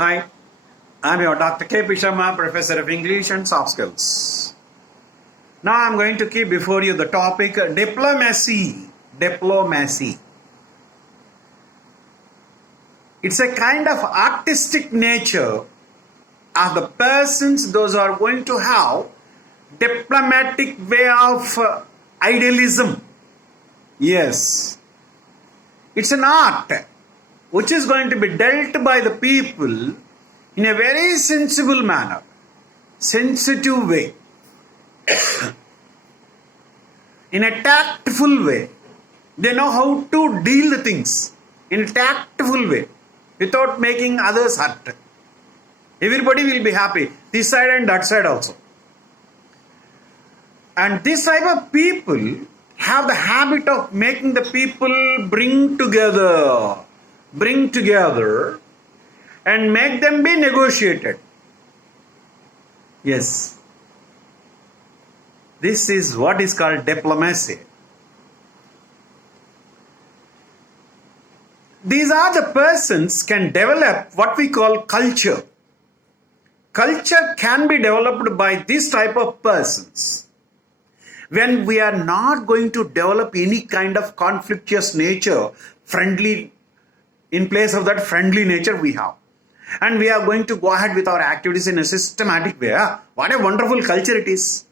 Hi, I'm your Dr. K.P.Sarma, Professor of English and Softskills. Now I'm going to keep before you the topic diplomacy. Diplomacy. It's a kind of artistic nature of the persons those are going to have diplomatic way of idealism. Yes. It's an art which is going to be dealt by the people in a very sensible manner, sensitive way, in a tactful way. They know how to deal the things in a tactful way without making others hurt. Everybody will be happy, this side and that side also. And this type of people have the habit of making the people bring together and make them be negotiated. Yes. This is what is called diplomacy. These are the persons can develop what we call culture. Culture can be developed by this type of persons. When we are not going to develop any kind of conflictuous nature, friendly, in place of that friendly nature we have. And we are going to go ahead with our activities in a systematic way. What a wonderful culture it is.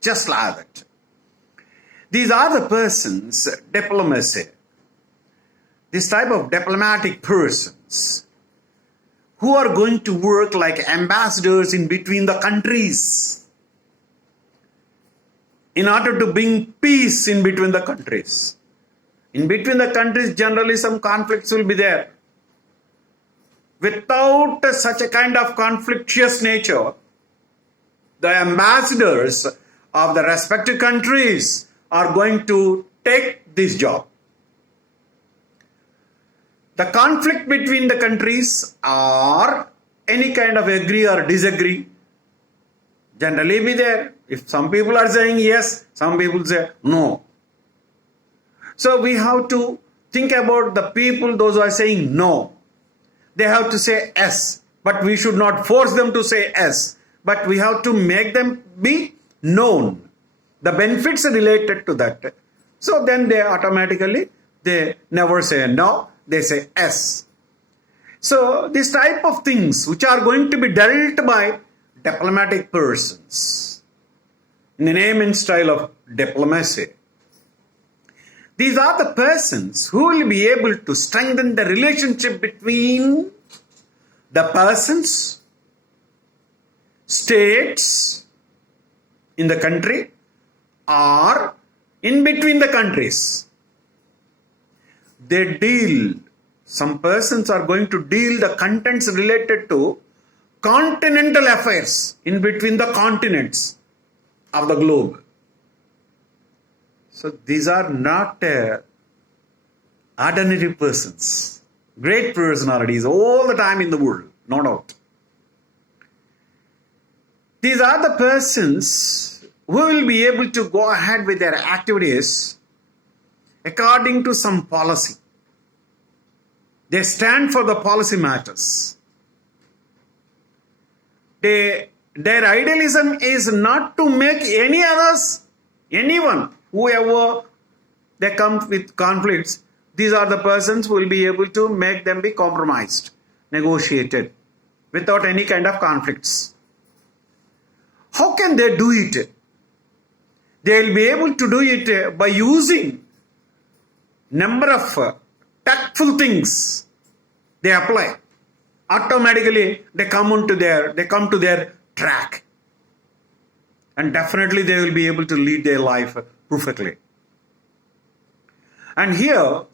Just like that. These are the persons, diplomacy. This type of diplomatic persons who are going to work like ambassadors in between the countries in order to bring peace in between the countries. In between the countries, generally some conflicts will be there. Without such a kind of conflictuous nature, the ambassadors of the respective countries are going to take this job. The conflict between the countries or any kind of agree or disagree generally be there. If some people are saying yes, some people say no. So we have to think about the people, those who are saying no. They have to say yes, but we should not force them to say yes. But we have to make them be known. The benefits related to that. So then they automatically, they never say no, they say yes. So this type of things which are going to be dealt by diplomatic persons in the name and style of diplomacy. These are the persons who will be able to strengthen the relationship between the persons, states in the country or in between the countries. They deal, some persons are going to deal the contents related to continental affairs in between the continents of the globe. So these are not ordinary persons, great personalities all the time in the world, no doubt. These are the persons who will be able to go ahead with their activities according to some policy. They stand for the policy matters. Their idealism is not to make any others, anyone, whoever they come with conflicts, these are the persons who will be able to make them be compromised, negotiated, without any kind of conflicts. How can they do it? They will be able to do it by using number of tactful things they apply. Automatically they come to their track. And definitely they will be able to lead their life perfectly. And here,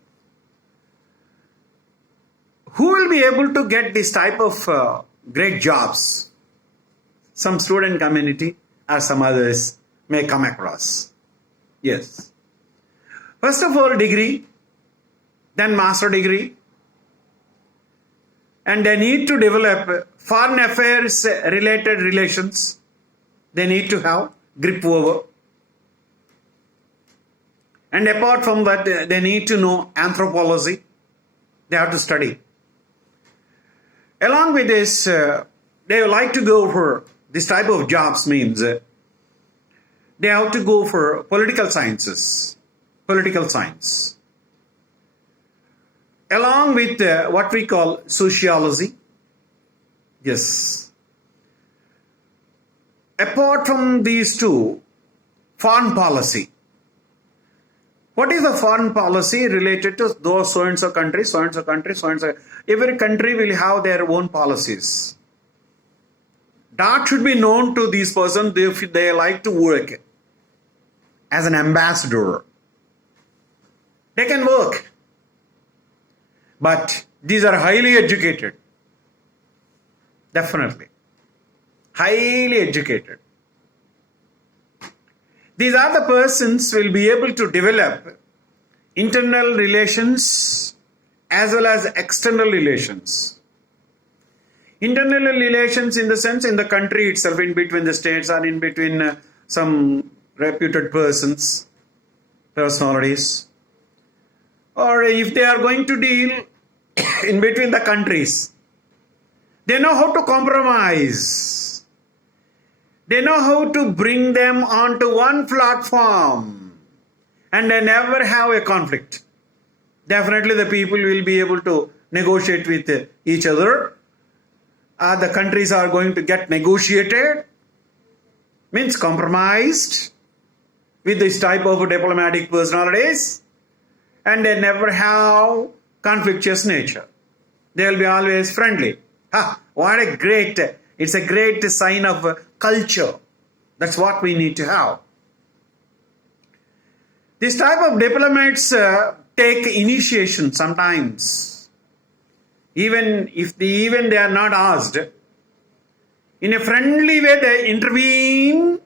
who will be able to get this type of great jobs? Some student community or some others may come across. Yes. First of all, degree, then master degree. And they need to develop foreign affairs related relations. They need to have grip over. And apart from that, they need to know anthropology. They have to study. Along with this, they like to go for this type of jobs means they have to go for political sciences, political science. Along with what we call sociology. Yes. Apart from these two, foreign policy. What is the foreign policy related to those so and so country, so and so country, so and so? Every country will have their own policies. That should be known to these persons if they like to work as an ambassador. They can work. But these are highly educated. Definitely. Highly educated. These are the persons will be able to develop internal relations as well as external relations. Internal relations in the sense in the country itself, in between the states or in between some reputed persons, personalities. Or if they are going to deal in between the countries, they know how to compromise. They know how to bring them onto one platform and they never have a conflict. Definitely the people will be able to negotiate with each other. The countries are going to get negotiated, means compromised with this type of diplomatic personalities, and they never have conflictuous nature. They will be always friendly. What a great, it's a great sign of culture. That's what we need to have. This type of diplomats take initiation sometimes. Even if they are not asked, in a friendly way they intervene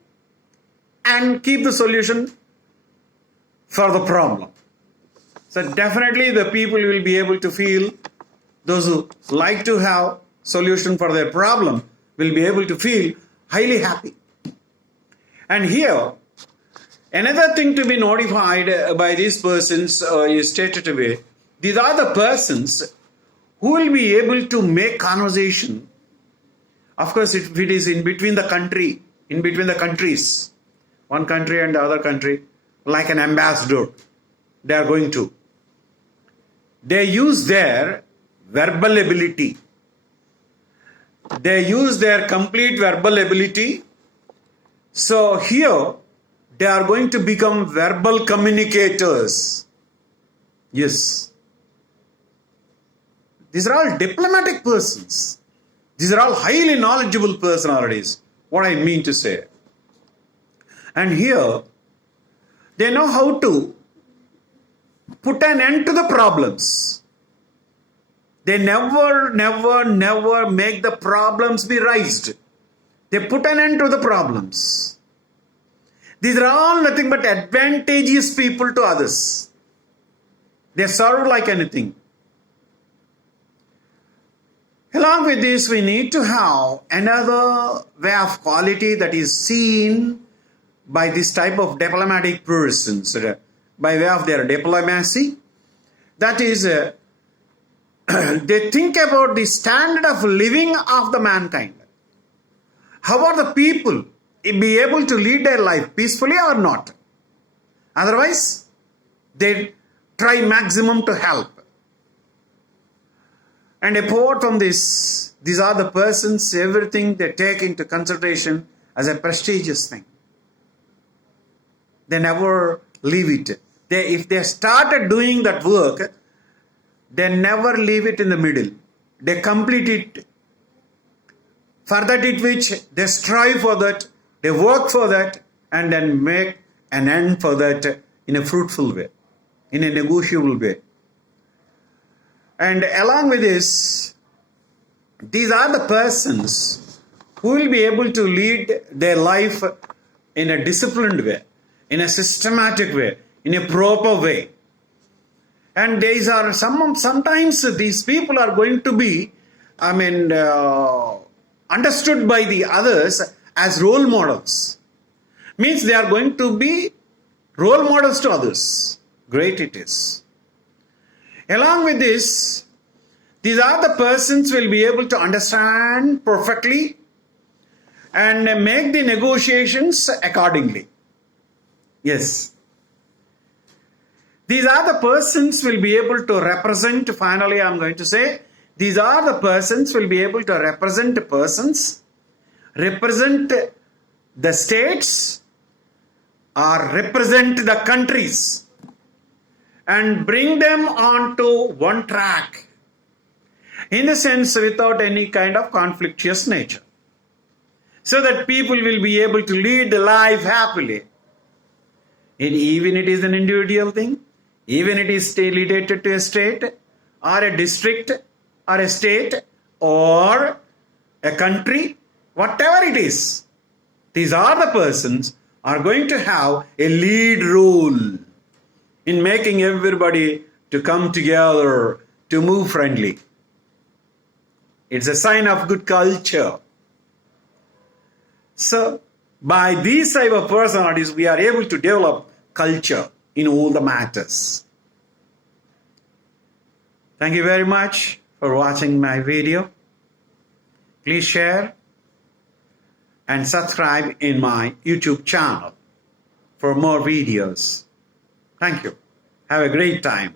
and keep the solution for the problem. So definitely the people will be able to feel, those who like to have solution for their problem will be able to feel highly happy. And here, another thing to be notified by these persons is stated away. These are the persons who will be able to make conversation. Of course, if it is in between the countries, one country and the other country, like an ambassador, they are going to. They use their verbal ability. They use their complete verbal ability. So here, they are going to become verbal communicators. Yes. These are all diplomatic persons. These are all highly knowledgeable personalities. What I mean to say. And here, they know how to put an end to the problems. They never make the problems be raised. They put an end to the problems. These are all nothing but advantageous people to others. They serve like anything. Along with this, we need to have another way of quality that is seen by this type of diplomatic persons, by way of their diplomacy. That is, they think about the standard of living of the mankind. How are the people be able to lead their life peacefully or not? Otherwise, they try maximum to help. And apart from this, these are the persons, everything they take into consideration as a prestigious thing. They never leave it. If they started doing that work, they never leave it in the middle. They complete it. For that it which they strive for that, they work for that, and then make an end for that in a fruitful way, in a negotiable way. And along with this, these are the persons who will be able to lead their life in a disciplined way, in a systematic way, in a proper way. And these are sometimes these people are going to be, understood by the others as role models. Means they are going to be role models to others. Great it is. Along with this, These are the persons will be able to understand perfectly and make the negotiations accordingly. Yes. These are the persons will be able to represent, finally I'm going to say, these are the persons will be able to represent persons, represent the states, or represent the countries, and bring them onto one track, in a sense without any kind of conflictuous nature, so that people will be able to lead life happily. And even it is an individual thing, even it is related to a state or a district or a state or a country, whatever it is, these are the persons are going to have a lead role in making everybody to come together to move friendly. It's a sign of good culture. So, by these type of personalities, we are able to develop culture in all the matters. Thank you very much for watching my video. Please share and subscribe in my YouTube channel for more videos. Thank you. Have a great time.